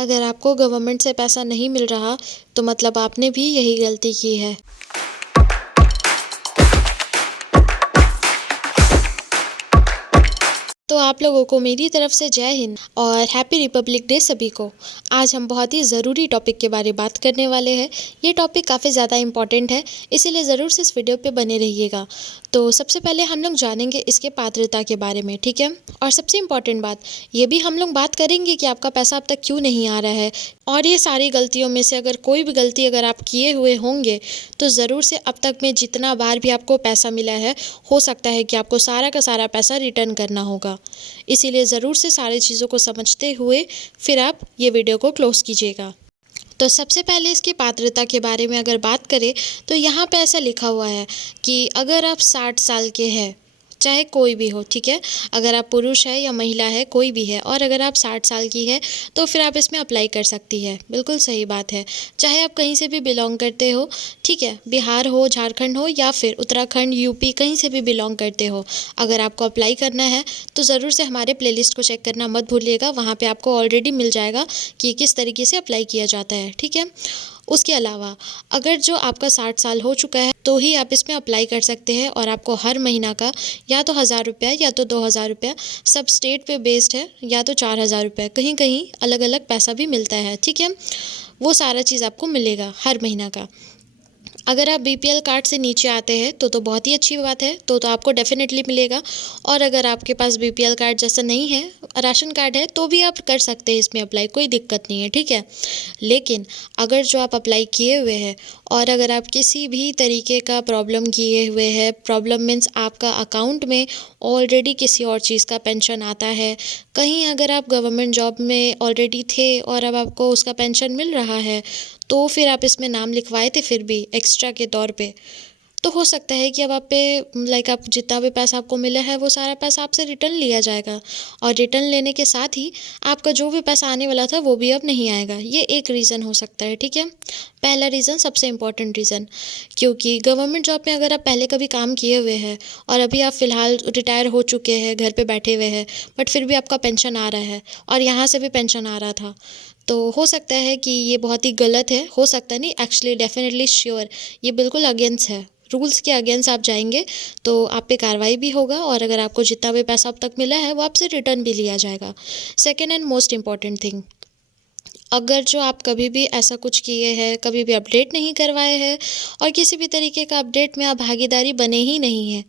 अगर आपको गवर्नमेंट से पैसा नहीं मिल रहा तो मतलब आपने भी यही गलती की है। तो आप लोगों को मेरी तरफ से जय हिंद और हैप्पी रिपब्लिक डे सभी को। आज हम बहुत ही ज़रूरी टॉपिक के बारे में बात करने वाले हैं। ये टॉपिक काफ़ी ज़्यादा इम्पॉर्टेंट है, इसीलिए ज़रूर से इस वीडियो पे बने रहिएगा। तो सबसे पहले हम लोग जानेंगे इसके पात्रता के बारे में, ठीक है। और सबसे इम्पॉर्टेंट बात ये भी हम लोग बात करेंगे कि आपका पैसा अब तक क्यों नहीं आ रहा है, और ये सारी गलतियों में से अगर कोई भी गलती अगर आप किए हुए होंगे तो ज़रूर से अब तक में जितना बार भी आपको पैसा मिला है, हो सकता है कि आपको सारा का सारा पैसा रिटर्न करना होगा। इसीलिए ज़रूर से सारी चीज़ों को समझते हुए फिर आप ये वीडियो को क्लोज़ कीजिएगा। तो सबसे पहले इसकी पात्रता के बारे में अगर बात करें तो यहाँ पे ऐसा लिखा हुआ है कि अगर आप 60 साल के हैं, चाहे कोई भी हो, ठीक है, अगर आप पुरुष है या महिला है कोई भी है, और अगर आप 60 साल की है तो फिर आप इसमें अप्लाई कर सकती है। बिल्कुल सही बात है। चाहे आप कहीं से भी बिलोंग करते हो, ठीक है, बिहार हो, झारखंड हो या फिर उत्तराखंड, यूपी, कहीं से भी बिलोंग करते हो, अगर आपको अप्लाई करना है तो ज़रूर से हमारे प्लेलिस्ट को चेक करना मत भूलिएगा। वहाँ पर आपको ऑलरेडी मिल जाएगा कि किस तरीके से अप्लाई किया जाता है, ठीक है। उसके अलावा अगर जो आपका 60 साल हो चुका है तो ही आप इसमें अप्लाई कर सकते हैं, और आपको हर महीना का या तो 1000 रुपया या तो 2000 रुपया, सब स्टेट पे बेस्ड है, या तो 4000 रुपये, कहीं कहीं अलग अलग पैसा भी मिलता है, ठीक है। वो सारा चीज़ आपको मिलेगा हर महीना का। अगर आप बीपीएल कार्ड से नीचे आते हैं तो बहुत ही अच्छी बात है, तो आपको डेफिनेटली मिलेगा। और अगर आपके पास बीपीएल कार्ड जैसा नहीं है, राशन कार्ड है, तो भी आप कर सकते हैं इसमें अप्लाई, कोई दिक्कत नहीं है, ठीक है। लेकिन अगर जो आप अप्लाई किए हुए हैं और अगर आप किसी भी तरीके का प्रॉब्लम किए हुए हैं, प्रॉब्लम मीन्स आपका अकाउंट में ऑलरेडी किसी और चीज़ का पेंशन आता है, कहीं अगर आप गवर्नमेंट जॉब में ऑलरेडी थे और अब आपको उसका पेंशन मिल रहा है, तो फिर आप इसमें नाम लिखवाए थे फिर भी एक्स्ट्रा के तौर पे, तो हो सकता है कि अब आप पे आप जितना भी पैसा आपको मिला है वो सारा पैसा आपसे रिटर्न लिया जाएगा, और रिटर्न लेने के साथ ही आपका जो भी पैसा आने वाला था वो भी अब नहीं आएगा। ये एक रीज़न हो सकता है, ठीक है। पहला रीज़न, सबसे इम्पॉर्टेंट रीज़न, क्योंकि गवर्नमेंट जॉब में अगर आप पहले कभी काम किए हुए हैं और अभी आप फ़िलहाल रिटायर हो चुके हैं, घर पे बैठे हुए हैं, बट फिर भी आपका पेंशन आ रहा है और यहाँ से भी पेंशन आ रहा था, तो हो सकता है कि ये बहुत ही गलत है। हो सकता नहीं, एक्चुअली डेफिनेटली श्योर ये बिल्कुल अगेंस्ट है, रूल्स के अगेंस्ट आप जाएंगे तो आप पे कार्रवाई भी होगा, और अगर आपको जितना भी पैसा अब तक मिला है वो आपसे रिटर्न भी लिया जाएगा। Second and most important thing, अगर जो आप कभी भी ऐसा कुछ किए हैं, कभी भी अपडेट नहीं करवाए हैं और किसी भी तरीके का अपडेट में आप भागीदारी बने ही नहीं हैं,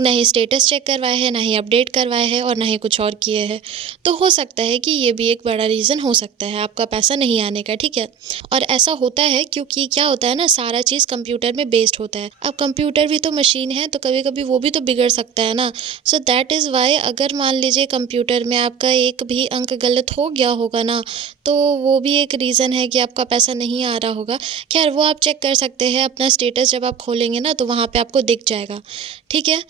ना ही स्टेटस चेक करवाए हैं, ना ही अपडेट करवाए हैं और ना ही कुछ और किए हैं, तो हो सकता है कि ये भी एक बड़ा रीज़न हो सकता है आपका पैसा नहीं आने का, ठीक है। और ऐसा होता है क्योंकि क्या होता है ना, सारा चीज़ कंप्यूटर में बेस्ड होता है। अब कंप्यूटर भी तो मशीन है, तो कभी कभी वो भी तो बिगड़ सकता है ना। सो दैट इज़ वाई अगर मान लीजिए कंप्यूटर में आपका एक भी अंक गलत हो गया होगा ना, तो वो भी एक रीज़न है कि आपका पैसा नहीं आ रहा होगा। खैर वो आप चेक कर सकते हैं, अपना स्टेटस जब आप खोलेंगे ना तो वहाँ पे आपको दिख जाएगा, ठीक है।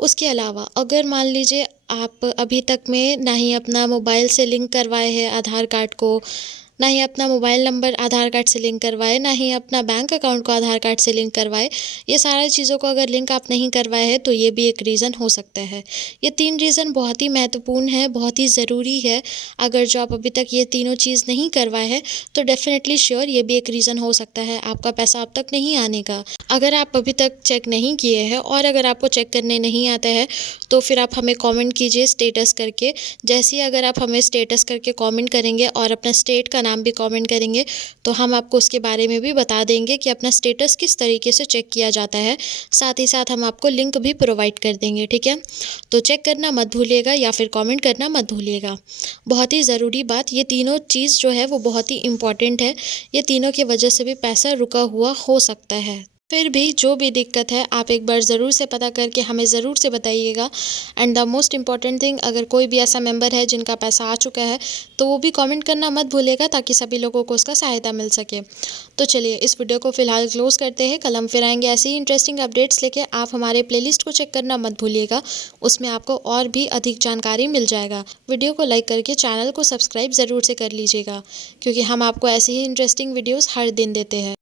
उसके अलावा अगर मान लीजिए आप अभी तक में ना ही अपना मोबाइल से लिंक करवाए हैं आधार कार्ड को, ना ही अपना मोबाइल नंबर आधार कार्ड से लिंक करवाए, ना ही अपना बैंक अकाउंट को आधार कार्ड से लिंक करवाए, ये सारी चीज़ों को अगर लिंक आप नहीं करवाए हैं तो ये भी एक रीज़न हो सकता है। ये 3 रीज़न बहुत ही महत्वपूर्ण है, बहुत ही ज़रूरी है। अगर जो आप अभी तक ये तीनों चीज़ नहीं करवाए हैं तो डेफिनेटली श्योर ये भी एक रीज़न हो सकता है आपका पैसा अब तक नहीं आने का। अगर आप अभी तक चेक नहीं किए हैं और अगर आपको चेक करने नहीं आता है तो फिर आप हमें कमेंट कीजिए स्टेटस करके। जैसे ही अगर आप हमें स्टेटस करके कमेंट करेंगे और अपना स्टेट का नाम भी कमेंट करेंगे तो हम आपको उसके बारे में भी बता देंगे कि अपना स्टेटस किस तरीके से चेक किया जाता है। साथ ही साथ हम आपको लिंक भी प्रोवाइड कर देंगे, ठीक है। तो चेक करना मत भूलिएगा या फिर कमेंट करना मत भूलिएगा। बहुत ही ज़रूरी बात, ये तीनों चीज़ जो है वो बहुत ही इम्पॉर्टेंट है। ये तीनों की वजह से भी पैसा रुका हुआ हो सकता है। फिर भी जो भी दिक्कत है आप एक बार ज़रूर से पता करके हमें ज़रूर से बताइएगा। And the most important thing, अगर कोई भी ऐसा मेंबर है जिनका पैसा आ चुका है तो वो भी कमेंट करना मत भूलिएगा, ताकि सभी लोगों को उसका सहायता मिल सके। तो चलिए इस वीडियो को फ़िलहाल क्लोज़ करते हैं, कल हम फिर आएंगे ऐसे ही इंटरेस्टिंग अपडेट्स लेके। आप हमारे प्लेलिस्ट को चेक करना मत भूलिएगा, उसमें आपको और भी अधिक जानकारी मिल जाएगा। वीडियो को लाइक करके चैनल को सब्सक्राइब ज़रूर से कर लीजिएगा, क्योंकि हम आपको ऐसे ही इंटरेस्टिंग वीडियोज़ हर दिन देते हैं।